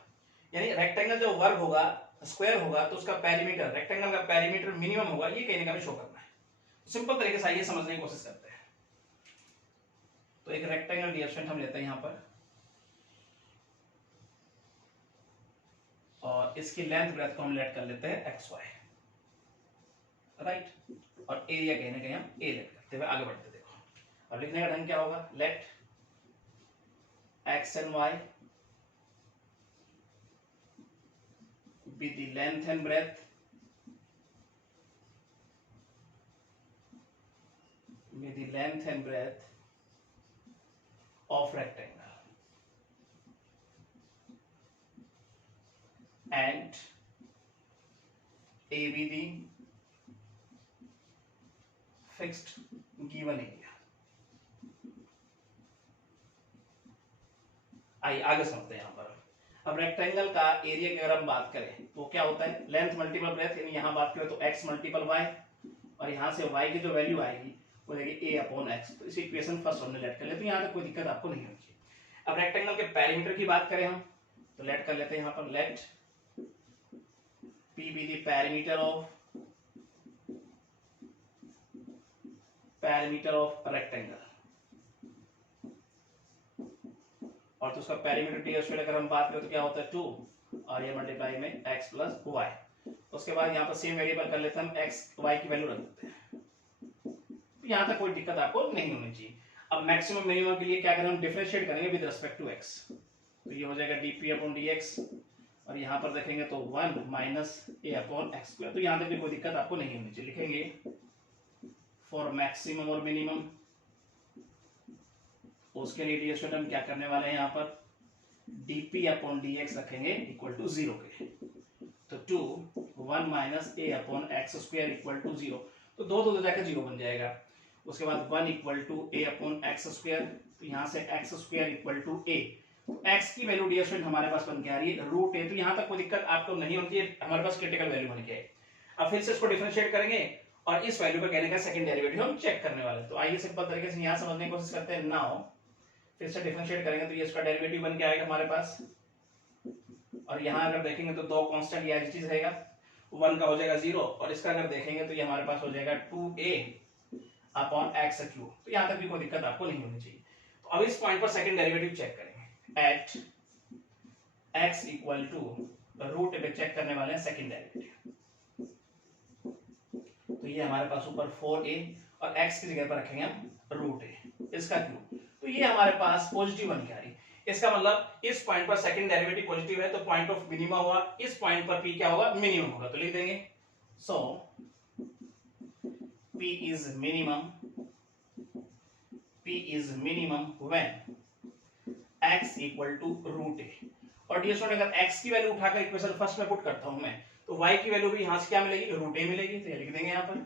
यानी रेक्टेंगल जब वर्ग होगा, स्क्वायर होगा, तो उसका पैरामीटर, रेक्टेंगल का पैरामीटर मिनिमम होगा, ये कहने का भी शो करना है। सिंपल तरीके से आइए समझने की कोशिश करते हैं। तो एक रेक्टेंगल डियर स्टूडेंट हम लेते हैं यहां पर, और इसकी लेंथ ब्रेथ को हम लेट कर लेते हैं एक्स वाई। राइट, और एरिया कहने का हम ए लेट करते हुए आगे बढ़ते। देखो अब लिखने का ढंग क्या होगा, let x and y be the length and breadth of rectangle and A be the fixed given area। आइए आगे समझते हैं। यहाँ पर अब रेक्टेंगल का एरिया की अगर हम बात करें तो क्या होता है, लेंथ मल्टीपल ब्रेथ, यानी यहाँ बात करें तो x मल्टीपल y, और यहाँ से y की जो वैल्यू आएगी वो आएगी a अपॉन x। तो इस इक्वेशन फर्स्ट हमने लेट कर लेते हैं, यहाँ तक कोई दिक्कत आपको नहीं होगी। अब रेक्टेंगल के पैरामीटर की बात करें हम तो लेट कर लेते हैं यहाँ पर, let p be the parameter of rectangle, और तो उसका पैरामीटर डी स्क्वायर अगर हम बात करें तो क्या होता है 2, और ये मल्टीप्लाई में x प्लस वाई। उसके बाद यहाँ पर सेम वेरिएबल कर लेते हैं हम, x y की वैल्यू रख देते हैं। यहाँ तक कोई दिक्कत आपको नहीं होनी चाहिए। अब मैक्सिमम मिनिमम के लिए क्या करें, हम डिफरेंशिएट करेंगे विद रिस्पेक्ट टू x। तो ये हो जाएगा dp अपॉन dx, और यहाँ पर देखेंगे तो 1 minus a upon x square. तो यहाँ तक भी कोई दिक्कत आपको नहीं होनी चाहिए। लिखेंगे फॉर मैक्सिमम और मिनिमम, उसके लिए हम क्या करने वाले हैं, यहाँ पर dp अपॉन dx रखेंगे इक्वल टू 0 के। तो 2 1 minus a upon x square equal to 0, तो दो तो जाकर 0 बन जाएगा। उसके बाद 1 equal to a upon x square, तो यहाँ से x square equal to a। तो x की वैल्यू डियर स्टूडेंट हमारे पास बन के आ रही है रूट a। तो यहाँ तक कोई दिक्कत आपको नहीं होती है, हमारे पास क्रिटिकल वैल्यू बन के आई। अब फिर से इसको डिफरेंशिएट करेंगे और इस वैल्यू का कहने का सेकंड डेरिवेटिव हम चेक करने वाले हैं। तो आइए सिंपल तरीके से यहाँ समझने की कोशिश करते हैं। नाउ फिर से डिफरेंशिएट करेंगे तो ये इसका डेरिवेटिव बन के आएगा हमारे पास, और यहाँ अगर देखेंगे तो दो कांस्टेंट ये चीज रहेगा, 1 का हो जाएगा 0, और इसका अगर देखेंगे तो ये हमारे पास हो जाएगा 2a अपॉन x क्यूब। तो यहाँ तक भी कोई दिक्कत आपको नहीं होनी चाहिए। तो अब इस पॉइंट पर सेकंड डेरिवेटिव चेक करेंगे, at x equal to root पे चेक करने वाले हैं सेकंड डेरिवेटिव। तो ये हमारे पास ऊपर 4a और x की जगह पर रखेंगे हम रूट a, इसका क्यूब। तो ये हमारे पास पॉजिटिव बन के आ रही। इसका मतलब इस पॉइंट पर सेकंड डेरिवेटिव पॉजिटिव है, तो पॉइंट ऑफ मिनिमा हुआ, इस पॉइंट पर p क्या होगा, मिनिमम होगा। तो लिख देंगे so p is minimum when x equal to root a। और डियर स्टूडेंट अगर x की वैल्यू उठाकर इक्वेशन फर्स्ट में पुट करता हूं मैं, तो y की वैल्यू भी यहां से क्या मिलेगी, रूट a मिलेगी। तो ये लिख देंगे यहां पर,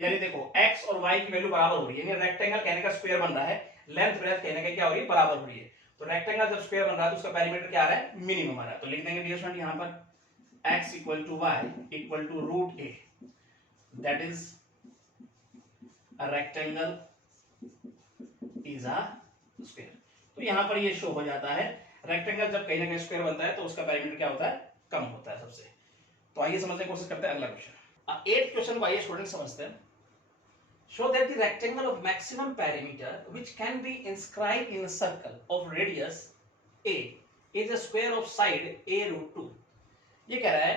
यानी देखो x और y की वैल्यू बराबर हो रही है, यानी रेक्टेंगल कहने का स्क्वायर बन रहा है, लेंथ ब्रेथ कहने का क्या हो रही है, बराबर हो रही है। तो रेक्टेंगल जब स्क्वायर बन रहा है तो उसका पेरीमीटर क्या आ रहा है, मिनिमम आ रहा है। तो लिख देंगे डियर स्टूडेंट यहां पर x equal to y equal to root a, that is a rectangle is a square. तो यहां पर ये शो हो जाता है, रेक्टेंगल जब कहीं ना कहीं स्क्वायर बनता है तो उसका पेरीमीटर क्या होता है, कम होता है सबसे। तो आइए समझने की कोशिश करते हैं अगला क्वेश्चन। 8th क्वेश्चन को आइए स्टूडेंट समझते हैं। Show that the rectangle of maximum perimeter which can be inscribed in a circle of radius a is a square of side a root 2। ये कह रहा है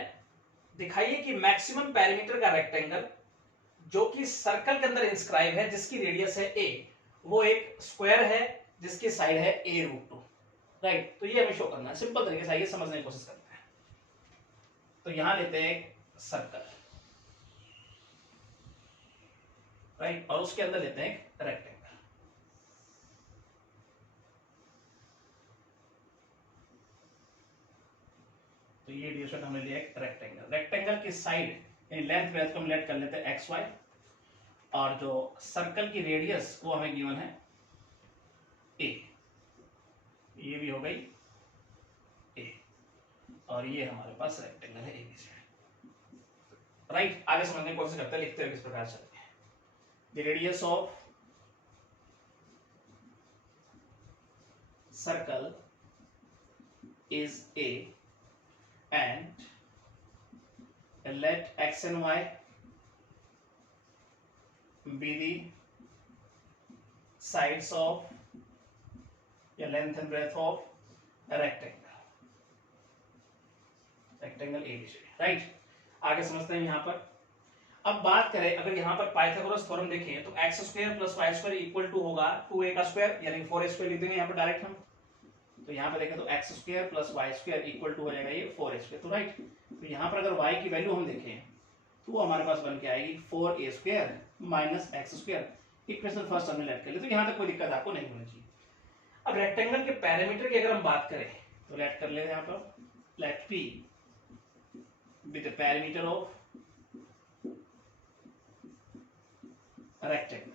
दिखाइए कि मैक्सिमम पेरीमीटर का रेक्टेंगल जो कि सर्कल के अंदर इंस्क्राइब है, जिसकी रेडियस है a, वो एक स्क्वायर है जिसकी साइड है a√2, राइट। तो ये हमें शो करना है, सिंपल तरीके से आइए समझने की कोशिश करते हैं। तो यहां लेते हैं एक सर्कल, राइट, और उसके अंदर लेते हैं एक रेक्टेंगल। तो ये डिस्ट्रीब्यूशन हमने लिया एक रेक्टेंगल। रेक्टेंगल की साइड यानी लेंथ ब्रेथ को हम लेट कर लेते हैं एक्स वाई, और जो सर्कल की रेडियस वो हमें गिवन है ए, ये भी हो गई ए, और ये हमारे पास रेक्टेंगल है एबीसी, राइट। आगे समझने की कोशिश करते हैं, लिखते हुए किस प्रकार चलते हैं। The radius of circle is a and let x and y be the sides of या length and breadth of a rectangle ABC, right. आगे समझते हैं यहाँ पर। अब बात करें, अगर यहाँ पर पाइथागोरस थ्योरम देखें तो x square plus y square equal to होगा 2a का स्क्वायर, यानी 4a स्क्वायर लिख देंगे यहाँ पर डायरेक्ट हम। तो यहाँ पर देखें तो x square plus y square equal to हो जाएगा ये 4a स्क्वायर, तो राइट। तो यहाँ पर अगर y की वैल्यू हम देखें तो वो हमारे पास बन के आएगी 4a square minus x square. Equation first हमने लेट कर ली, तो यहाँ तक कोई दिक्कत आपको नहीं होनी चाहिए। अब रेक्टेंगल के पैरामीटर की अगर हम बात करें तो लेट कर लेते हैं यहाँ पर, let p with the parameter of rectangle.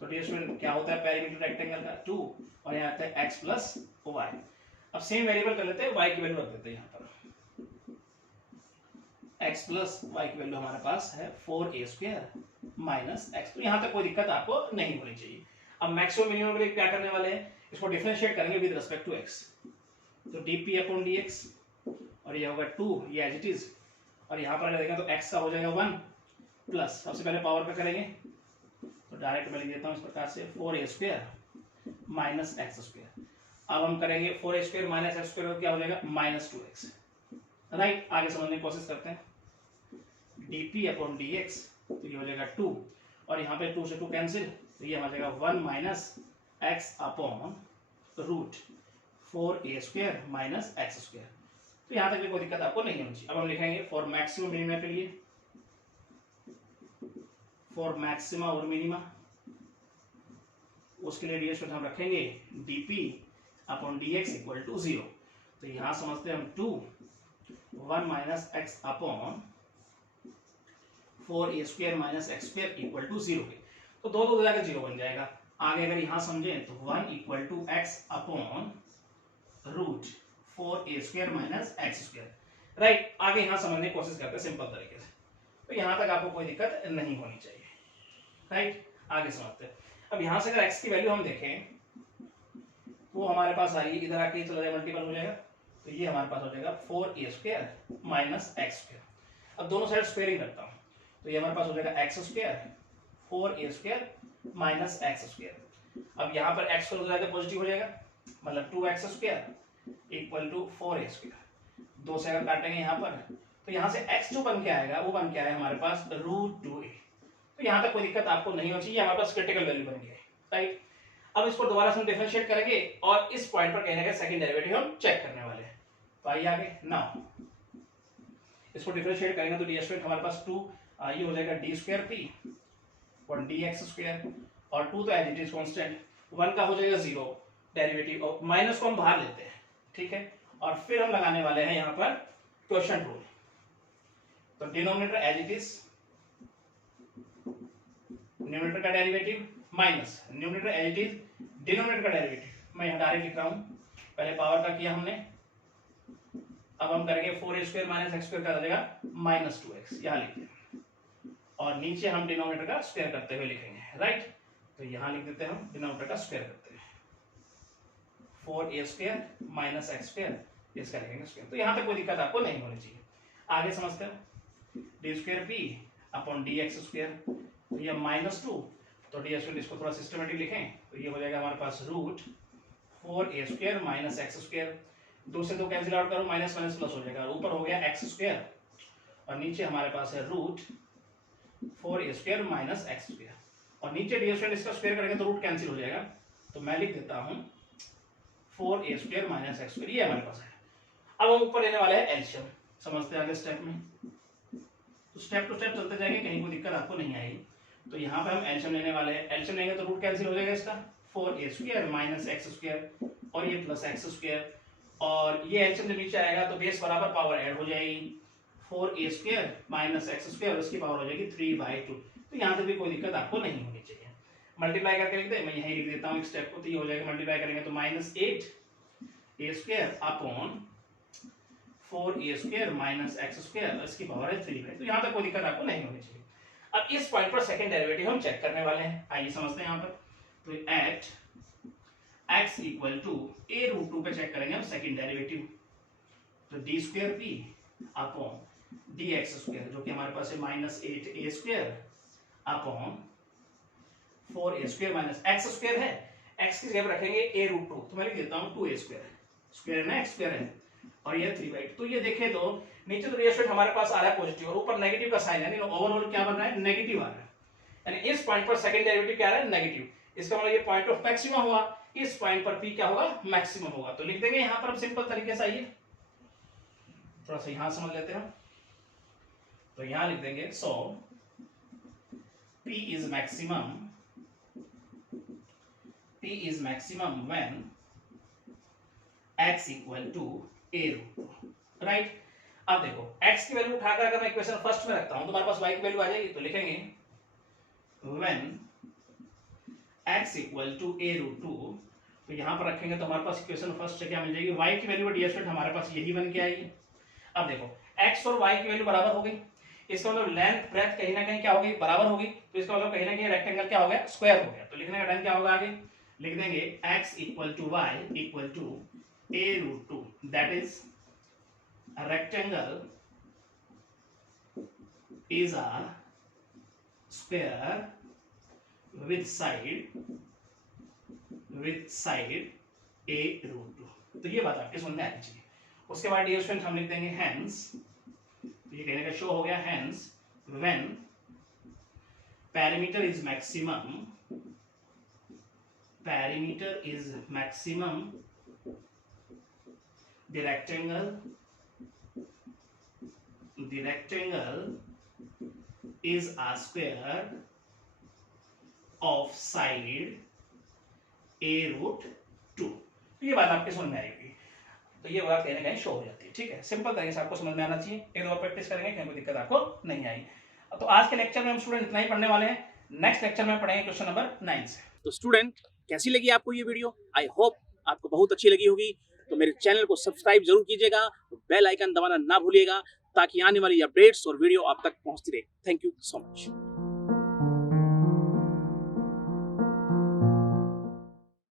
तो डियर स्टूडेंट क्या होता है पैरामीटर रेक्टेंगल का 2, और यहाँ आता है x प्लस वाई। अब सेम वेरिएबल कर लेते हैं, y की वैल्यू रख देते हैं यहाँ पर, x प्लस वाई की वैल्यू हमारे पास है 4a स्क्वायर माइनस x। तो यहाँ तक कोई दिक्कत आपको नहीं होनी चाहिए। अब मैक्सिमम मिनिमम के लिए क्या करने वाले हैं, इसको डिफरेंशिएट करेंगे विद रिस्पेक्ट टू x। तो dp अपॉन dx, और ये होगा 2, ये एज इट इज, और यहाँ पर अगर देखें तो x का हो जाएगा 1 प्लस, सबसे पहले पावर पे करेंगे तो डायरेक्ट मैं लिख देता हूँ इस प्रकार से 4a square minus x square. अब हम करेंगे 4a square minus x square, क्या हो जाएगा माइनस 2x, राइट। आगे समझने की कोशिश करते हैं। dp अपॉन dx, तो ये हो जाएगा 2, और यहाँ पे 2 से 2 कैंसिल, तो ये हो जाएगा 1 minus x upon root 4a square minus x square. तो यहाँ तक भी कोई दिक्कत आपको नहीं होनी चाहिए। अब हम लिखेंगे फॉर मैक्सिमम मिनिमा के लिए, फॉर मैक्सिमा और मिनिमा, उसके लिए डिस्ट्रीब्यूशन हम रखेंगे dp upon dx equal to 0। तो यहां समझते हैं हम 2 1 minus x upon 4a square minus x square equal to 0 के, तो दो दो जाकर 0 बन जाएगा। आगे अगर यहां समझें तो 1 equal to x upon root 4a square minus x square, right. आगे यहां समझने की कोशिश करते हैं सिंपल तरीके से, तो यहां तक आपको कोई दिक्कत नहीं होनी चाहिए, राइट। आगे समझते हैं। अब यहां से अगर x की वैल्यू हम देखें वो हमारे पास आएगी, इधर आके चला जाए मल्टीपल हो जाएगा, तो ये हमारे पास हो जाएगा 4a square minus x square. अब दोनों साइड स्क्वायरिंग करता हूं, तो ये हमारे पास हो जाएगा x square 4a square minus x square. अब यहाँ पर x को जाकर पॉजिटिव हो जाएगा, मतलब 2x square equal to 4a square. दो से अगर काटेंगे यहाँ पर, तो यहाँ से x जो बन के आएगा वो बन के आएगा हमारे पास रूट 2a। तो यहाँ तक कोई दिक्कत आपको नहीं होनी चाहिए, हमारे पास क्रिटिकल वैल्यू बन गई है, राइट। अब इसको दोबारा से हम डिफरेंशिएट करेंगे और इस पॉइंट पर कहीं ना कहीं सेकंड डेरिवेटिव हम चेक करने वाले हैं। तो आइए आगे, नाउ इसको डिफरेंशिएट करेंगे तो डी स्क्वायर हमारे पास 2, ये हो जाएगा डी स्क्वायर पी और डी एक्स स्क्वायर, और 2 तो एज इट इज कांस्टेंट, 1 का हो जाएगा 0 डेरिवेटिव, और माइनस को हम बाहर लेते हैं, ठीक है। और फिर हम लगाने वाले हैं यहाँ पर क्वोशिएंट रूल। तो denominator as it is, numerator का derivative minus numerator as it is denominator का डेरिवेटिव। मैं यहाँ डायरेक्ट लिख रहा हूँ, पहले पावर का किया हमने, अब हम करेंगे 4a square minus x square का हो जाएगा माइनस 2x, यहाँ लिख दिया, और नीचे हम डिनोमिनेटर का स्क्वायर करते हुए लिखेंगे, राइट। तो यहाँ लिख देते हैं हम डिनोमिनेटर का स्क्वायर करते हैं 4a square minus x square, इसका लिखेंगे स्क्वायर। तो यहाँ तक कोई दिक्कत आपको नहीं होनी चाहिए। आगे समझते हैं, D square P upon D x square, तो ये -2, तो डी स्क्वायर इसको थोड़ा सिस्टमेटिक लिखें तो ये हो जाएगा हमारे पास root 4a square minus x square. 2 से 2 कैंसिल आउट करो, माइनस माइनस प्लस हो जाएगा, ऊपर हो गया एक्स स्क्वायर और नीचे हमारे पास है root 4a square minus x square, और नीचे डी स्क्वायर इसका स्क्वायर करेंगे तो रूट कैंसिल हो जाएगा, तो मैं लिख देता हूं 4a square minus x square, ये हमारे पास है। अब हम ऊपर लेने वाले हैं एलसीएम, समझते हैं आगे स्टेप में, तो स्टेप टू स्टेप चलते जाएंगे, कहीं कोई दिक्कत आपको नहीं आएगी। तो यहाँ पे हम एलसीएम लेने वाले हैं, एलसीएम लेंगे तो रूट कैंसिल हो जाएगा इसका, 4a square minus x square और ये प्लस एक्स स्क्वायर, और ये एलसीएम जब नीचे आएगा तो बेस बराबर पावर ऐड हो जाएगी, 4a square minus x square और इसकी पावर हो जाएगी 3/2। तो यहाँ तक भी कोई दिक्कत आपको नहीं होनी चाहिए। मल्टीप्लाई करके लिख दे, मैं यहीं लिख देता हूँ एक स्टेप को, तो ये हो जाएगा मल्टीप्लाई करेंगे तो -8a square upon 4a square minus x square, इसकी पावर है 3/2। तो यहाँ तक कोई दिक्कत आपको नहीं होनी चाहिए। अब इस पॉइंट पर सेकंड डेरिवेटिव हम चेक करने वाले हैं, आइए समझते हैं यहाँ पर। तो eight x equal to a√2 पे चेक करेंगे हम सेकंड डेरिवेटिव, तो D square P upon D x square, जो कि हमारे पास है -8a square upon 4a square minus x square है, x की जगह रखेंगे a√2, तो मैं लिख देता हूँ 2a स्क्वायर, स्क्वायर है ना, x स्क्वायर है, और ये 3/2। तो ये देखें तो नीचे तो रिएक्शन हमारे पास आ रहा है पॉजिटिव और ऊपर नेगेटिव का साइन है, यानी ओवरऑल क्या बन रहा है, नेगेटिव आ रहा है, यानी इस पॉइंट पर सेकंड डेरिवेटिव क्या आ रहा है, नेगेटिव। इसका मतलब ये पॉइंट ऑफ मैक्सिमम हुआ, इस पॉइंट पर p क्या होगा, मैक्सिमम होगा। तो लिख देंगे यहां पर हम सिंपल तरीके से, आइए थोड़ा सा यहां समझ लेते हैं। तो यहां लिख देंगे so p is maximum when x equal to a√2, right. अब देखो x की वैल्यू उठाकर अगर मैं इक्वेशन फर्स्ट में रखता हूं तो हमारे पास y की वैल्यू आ जाएगी, तो लिखेंगे when x equal to a√2, तो यहां पर रखेंगे तो हमारे पास इक्वेशन फर्स्ट से क्या मिल जाएगी, y की वैल्यू डियर हमारे पास यही बन के आएगी। अब देखो x और y की वैल्यू बराबर हो गई, इसका मतलब लेंथ ब्रेथ कहीं ना कहीं क्या हो गई, बराबर होगी, तो इसका मतलब कहीं ना कहीं रेक्टेंगल क्या हो गया, स्क्वायर हो गया। तो लिखने का टाइम क्या होगा, आगे लिख देंगे x equal to y equal to a√2, that is rectangle is a square with side a√2। तो ये बात आपके समझ में आनी चाहिए। उसके बाद डियर स्टूडेंट हम लिख देंगे hence, तो ये कहने का शो हो गया, hence when perimeter is maximum the rectangle is a square of side a√2। तो ये बात आपके समझ में आएगी, तो ये बात कहीं ना कहीं शो हो जाती है, ठीक है। सिंपल तरीके से आपको समझ में आना चाहिए, एक दो बार प्रैक्टिस करेंगे, कहीं कोई दिक्कत आपको नहीं आएगी। तो आज के लेक्चर में हम स्टूडेंट इतना ही पढ़ने वाले हैं, नेक्स्ट लेक्चर में पढ़ेंगे क्वेश्चन नंबर 9 से। तो स्टूडेंट कैसी लगी आपको ये वीडियो, आई होप आपको बहुत अच्छी लगी होगी। तो मेरे चैनल को सब्सक्राइब जरूर कीजिएगा, बेल आइकन दबाना ना भूलिएगा, ताकि आने वाली अपडेट्स और वीडियो आप तक पहुंचती रहे। Thank you so much.